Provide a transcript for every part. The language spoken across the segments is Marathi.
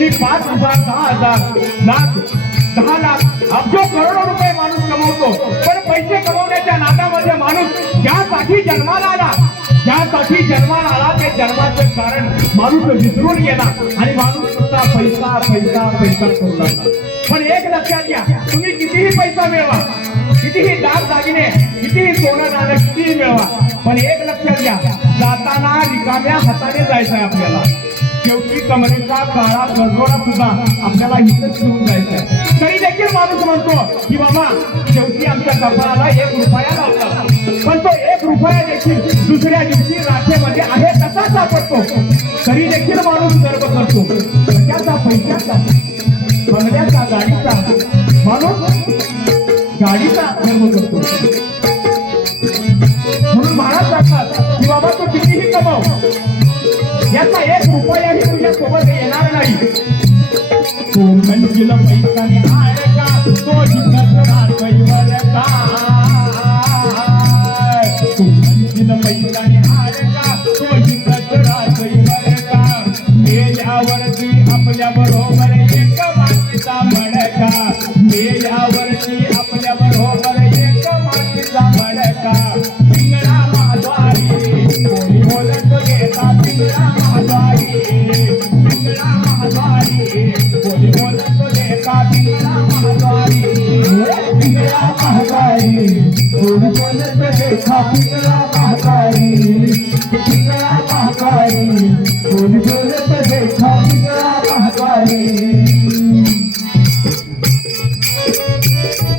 कुणी 5,000, 10,000, लाख, 10 लाख, अब्जो करोडो रुपये माणूस कमवतो. पण पैसे कमवण्याच्या नादामध्ये माणूस ज्यासाठी जन्माला आला, ज्यासाठी जन्माला आला ते जन्माचं कारण माणूस विसरून गेला आणि माणूस नुसता पैसा पैसा पैसा करू लागला. पण एक लक्षात घ्या, तुम्ही कितीही पैसा मिळवा, कितीही दागिने, कितीही सोनं नाणं कितीही मिळवा, पण एक लक्षात घ्या, जाताना रिकाम्या हाताने जायचं आहे आपल्याला. शेवटी कमरेचा काळा गजोडा सुद्धा आपल्याला इथंच घेऊन जायचा आहे. तरी देखील माणूस म्हणतो की बाबा शेवटी आमच्या कपाळाला 1 रुपया लावला, पण तो 1 रुपया देखील दुसऱ्या दिवशी राखेमध्ये आहे तसा सापडतो. तरी देखील माणूस गर्व करतो. कशाचा? पैशाचा, बंगल्याचा, गाडीचा. माणूस गाडीचा गर्व करतो. म्हणून महाराज सांगतात की बाबा तो कितीही कमव, याचा 1 रुपयाही तुझ्या सोबत येणार नाही. तो म्हणजे पैसा निघाल का, तो जिंकणार पैवर का. तो म्हणजे पैसा निघाल का, तो जिंकणार पैवर का. मेल्यावरती आपल्या बरोबर एक मातीचा मडका, मेल्यावरती आपल्या बरोबर एक मातीचा मडका. पिंगळा महाद्वारी कोणी बोलत गेला, पिंगळा महाद्वारी, पिंगळा महाद्वारी कोणी बोलत गेला. पिंगळा महाद्वारी, पिंगळा महाद्वारी कोणी बोलत गेला. पिंगळा महाद्वारी, पिंगळा महाद्वारी कोणी बोलत गेला. पिंगळा महाद्वारी.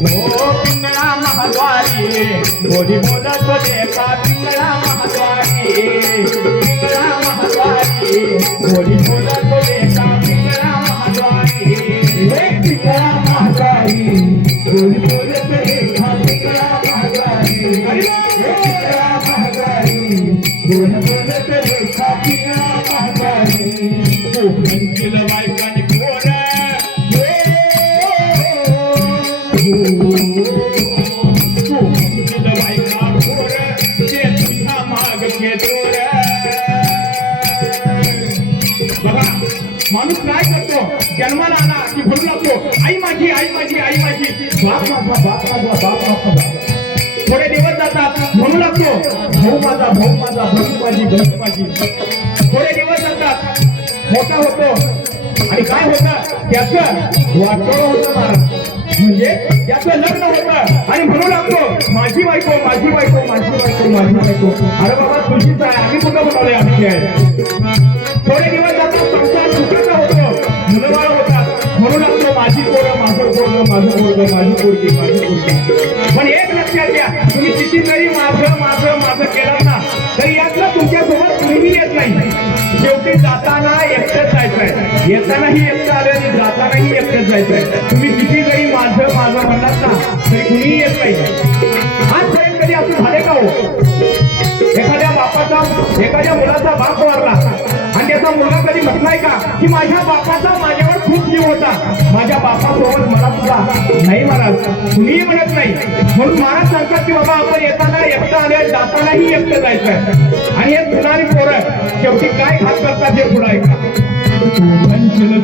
ओ पिंगळा महाद्वारी कोणी बोलत गेला. पिंगळा महाद्वारी, पिंगळा महाद्वारी कोणी बोलत गेला. पिंगळा महाद्वारी, पिंगळा महाद्वारी कोणी बोलत गेला. पिंगळा महाद्वारी, पिंगळा महाद्वारी कोणी बोलत गेला. पिंगळा महाद्वारी. कोकणतील बायकांनी पोरं, कोकणतील बायका पोरं ते तुझ्या मागचे चोर. बघा माणूस काय करतो, जन्माला आला की म्हणू लागतो आई माझी, आई माझी, आई माझी, बाप माझा, बाप माझा, बाप माझा. थोडे दिवस जातात म्हणू लागतो भाऊ माझा, भाऊ माझा, बहीण माझी, बहीण माझी. थोडे दिवस जातात, मोठा होतो आणि काय होतं, त्याचं वाटोळं होतं महाराज. म्हणजे त्याचं लग्न होतं आणि म्हणू लागतो माझी बायको, माझी बायको, माझी बायको, माझी बायको. अरे बाबा तुझीच आहे, आम्ही कुठं बनवलंय, आमची आहे. थोडे दिवस जातात, संसार सुखाचा होतो, मुलंबाळ होतात, म्हणू लागतो माझी पोरं, माझं पोरगं, माझं पोरगं, माझी पोरगी, माझी पोरगी. पण एक लक्षात घ्या, तुम्ही किती तरी माझं माझं माझं केलं ना तरी यातलं तुमच्यासोबत कुणीही येत नाही. शेवटी जाताना एकटंच जायचंय, येतानाही एकटं आलं आणि जातानाही एकटंच जायचंय. तुम्ही किती जरी माझं माझं म्हणलात ना तरी कुणीही येत नाही. आजपर्यंत कधी असं झाले का हो, एखाद्या बापाचा, एखाद्या मुलाचा बाप वारला आणि त्याचा मुलगा कधी म्हटलाय का की माझ्या बापाचा माझ्यावर खूप जीव होता, माझ्या बापासोबत मला तुला नाही महाराज, कुणीही म्हणत नाही. म्हणून महाराज सांगतात की बाबा आपण येताना एकटं आले, जातानाही एकटं जायचंय. आणि हे सुनारी पोरं शेवटी काय घात करतात हे पुढं ऐका.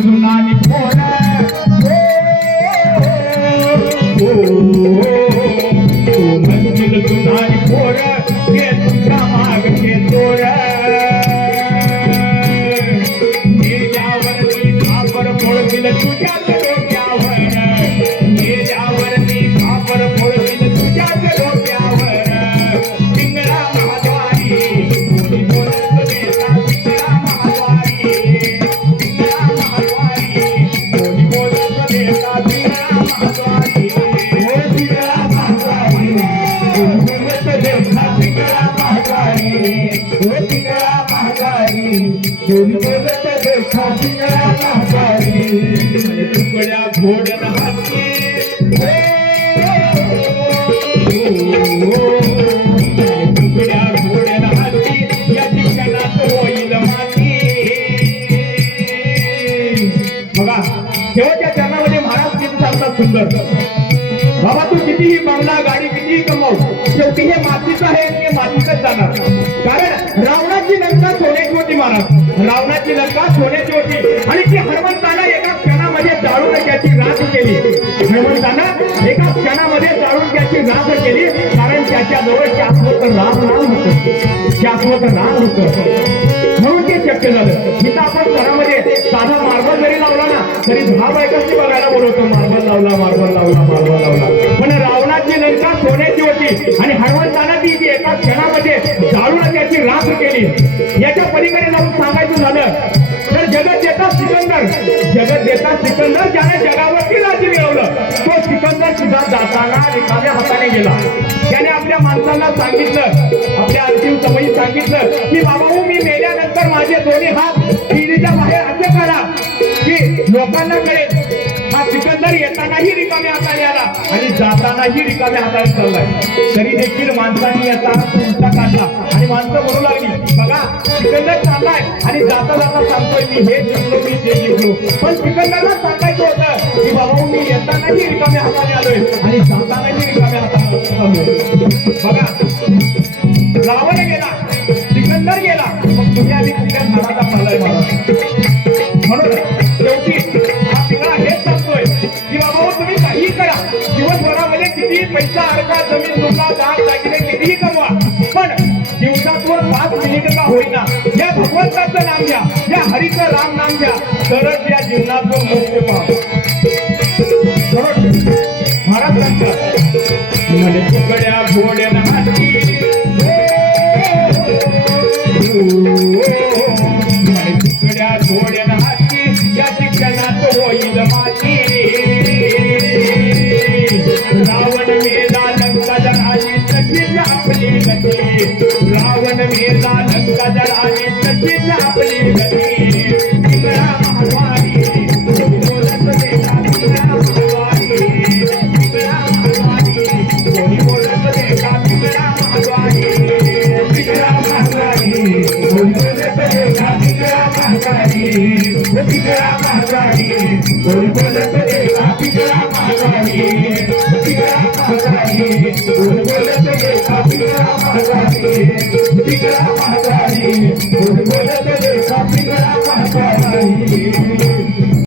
सुनारी पोरं सुनारी पोरं हे तुझ्या मागचे चोर. यावरती खापर फोडतील तुझ्याच डोक्यावर, यावरती खापर फोडतील तुझ्याच डोक्यावर. पिंगळा महाद्वारी कोणी बोलत गेला. पिंगळा महाद्वारी, पिंगळा महाद्वारी कोणी बोलत गेला. पिंगळा महाद्वारी, पिंगळा महाद्वारी कोणी बोलत गेला. पिंगळा महाद्वारी, पिंगळा महाद्वारी कोणी बोलत गेला. पिंगळा महाद्वारी. तुकड्या घोडन हाती, तुकड्या घोडन हाती या ठिकाणात होईल माती. बघा शेवटच्या चरणामध्ये महाराज किती सांगतात सुंदर. बाबा तू कितीही बंगला, गाडी कितीही कमव, शेवटी हे मातीचं आहे, हे मातीतच जाणार. कारण रावणाची लंका सोन्याची होती महाराज, रावणाची लंका सोन्याची होती आणि ती हनुमंताला क्षणामध्ये जाळून त्याची नाश केली, कारण त्याच्याजवळ शाश्वत राम नाम होतं, शाश्वत नाम होतं, म्हणून ते शक्य झालं. इथं आपण घरामध्ये साधा मार्बल जरी लावला ना तरी 10 बायकांनी बघायला बोलवतो, मार्बल लावला, मार्बल लावला, मार्बल लावला. पण रावणाची लंका सोन्याची होती आणि हनुमंतानं ती एका क्षणामध्ये जाळून त्याची राख केली. याच्या पलीकडे जाऊन सांगायचं झालं तर जगत देता सिकंदर, जगत देता सिकंदर ज्याने जगावरती राज्य मिळवलं, तो सिकंदर सुद्धा जाताना रिकाम्या हाताने गेला. त्याने आपल्या माणसांना सांगितलं, आपल्या अंतिम समयी सांगितलं की बाबा मी मेल्यानंतर माझे दोन्ही हात पिढीच्या बाहेर असे करा की लोकांना कळेल हा सिकंदर येतानाही रिकाम्या हाताने आला आणि जातानाही रिकाम्या हाताने चाललाय. तरी देखील माणसांनी याचा उलटा काढला आणि माणसं बोलू लागली, बघा सिकंदर चाललाय आणि जाता जाता सांगतोय मी हे जिंकलो, मी ते जिंकलो. पण सिकंदरला सांगायचं होतं की बाबा मी येतानाही रिकाम्या हाताने आलोय आणि जातानाही रिकाम्या हाताने चाललोय. बघा रावण गेला, सिकंदर गेला, मग तुम्ही आधी तिच्या झाडाचा पालाय मारा. म्हणून शेवटी हा पिंगळा हेच सांगतोय की बाबा तुम्ही काहीही करा, दिवसभरामध्ये कितीही पैसा अडका, जमीन तुमचा दान दागिने कितीही कमवा, पण दिवसातून 5 मिनिट का होईना या भगवंताचं नाम घ्या, या हरीचं राम नाम घ्या, तरच या जीवनातून मोक्ष पाहा. महाराज सांगतात म्हणे तुकड्या घोड्यानं हाती, म्हणे तुकड्या घोड्यानं हाती या शिक्षणात होईल माती. रावण मेला लंका जळाली तशीच आपली गती, रावण मेला लंका जळाली तशीच आपली गती. तिकडा महाद्वारी कोणी बोलत देता, तिकडा महाद्वारी, तिकडा महाद्वारी कोणी बोलत देता, तिकडा महाद्वारी, तिकडा महाद्वारी कोणी बोलत देता, तिकडा महाद्वारी, तिकडा महाद्वारी कोणी बोलत देता, तिकडा महाद्वारी, तिकडा महाद्वारी कोणी बोलत देता, तिकडा